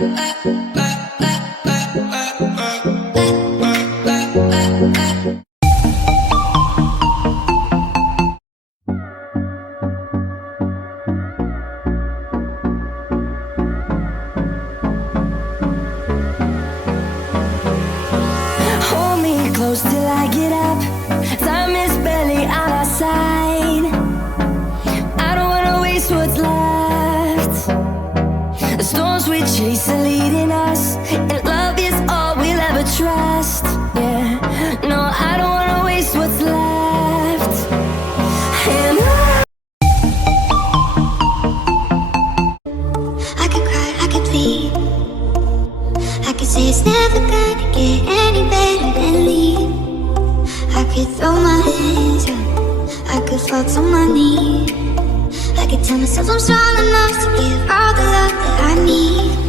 Hold me close till I get up. Time is barely on our side. I don't wanna waste what's left. The storms we chase are leading us, and love is all we'll ever trust. Yeah, no, I don't wanna waste what's left. And I could cry, I could bleed, I could say it's never gonna get any better than leave. I could throw my hands up, I could fall to my knees. I could tell myself I'm strong enough to give all the love that I need.